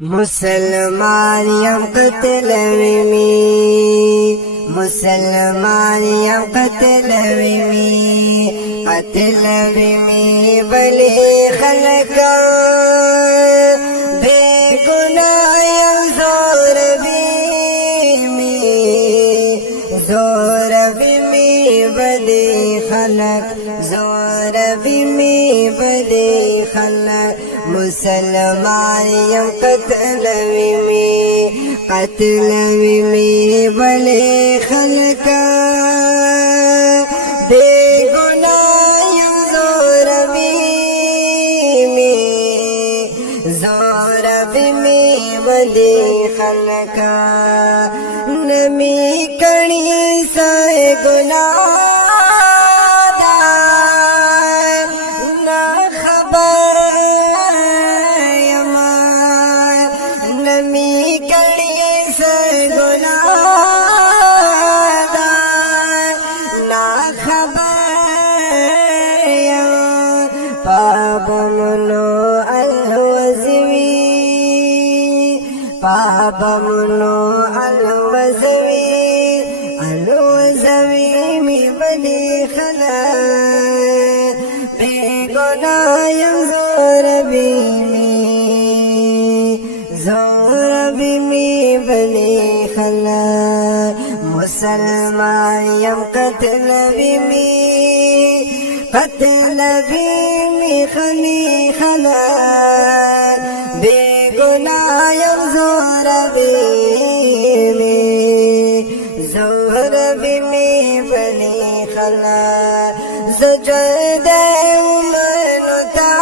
مسلمان یم قتلوی می مسلمان یم قتلوی می قتلوی می ولی خلقا بے گناہ یم زوربی می ولی خلق زوربی می ولی خلق مسلمان یم قتلوی می ولی خلقا بے گناہ یم زوربی می ولی خلقا نمی کڑی سائے گناہ پابمنو الوزوی می بلی خلق بے گناہ یم زوربی می بلی خلق مسلمان یم قتلوی می خلی خلق بے گناہ یم زوربی می بلی خلق سجد امنو تا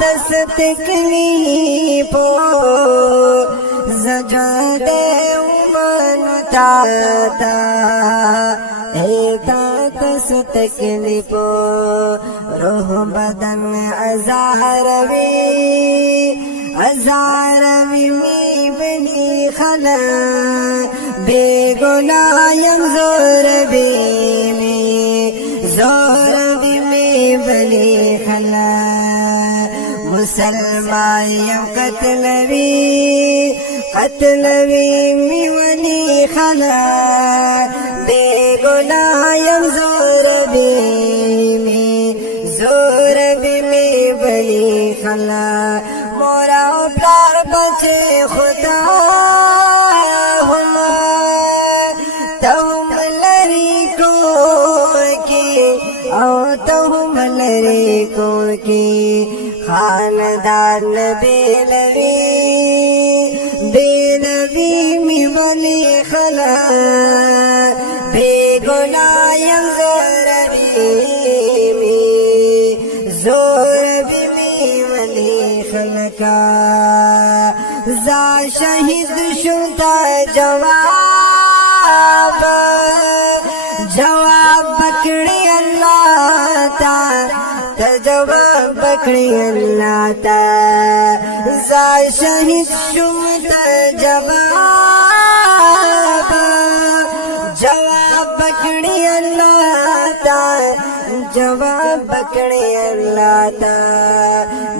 تستکلی پو سجد امنو تا تستکلی پو روح بدن ازاروی می بلی خلق بے گناہ یم زوربی می بلی خلق مسلمان یم قتلوی می ولی خلق بے گناہ یم زوربی می بلی خلق مورا و پلار بچے خدا ہما تهم لری کو کی او تهم لری کو کی خاندان بے نبی می بلی خلق بے گناہ یم زوربی می ولی خلقا زا شہید شنتا جواب بکڑی اللہ تا جواب بکڑی اللہ تا زا شہید شنتا جواب بکڑی اللہ تا جواب بکڑی اللہ تا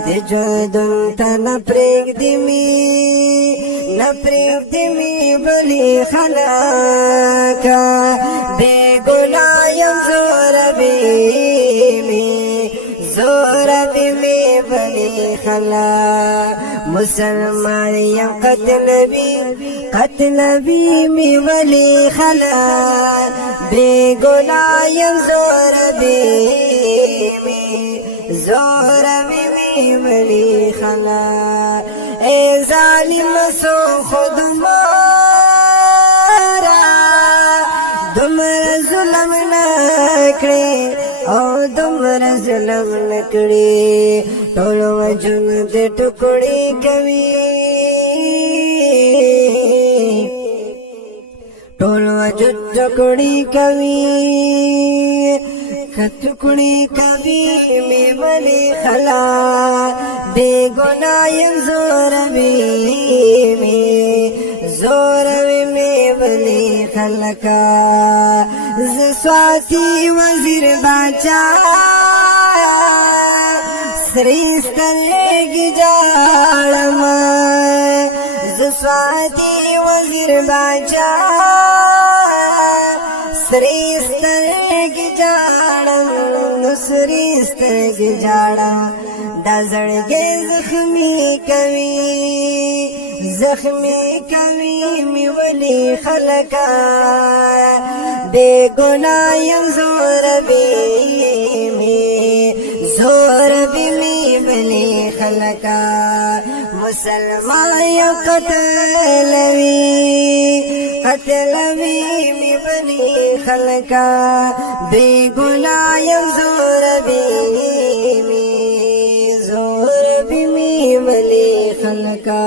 دی جدن تا نپریگ دی می بلی خلقا بے گناہ یم زوربی می بلی خلق مسلمان یم قتلوی می ولی خلق بے گناہ یم زوربی می ولی خلق اے ظالم سو خود مارا دمر ظلم نکڑی او دمر ظلم نکڑی ٹولو وجن دے ٹکڑی کوي ٹولو وجن ٹکڑی کوي کتکڑی کوي می بلی خلق بے گناہ یم زوربی می بلی خلقا زسواتی وزیر باچا سریسترگی جاڑم زسواتی وزیر باچا سریسترگی جاڑم سریسترگی جاڑم دا زړګي زخمی کوي می ولی خلکا بے گناہ یم زور بی می ولی خلکا مسلمان یو قتلوی می ولی خلکا بے گناہ یم زور بی می ولی خلکا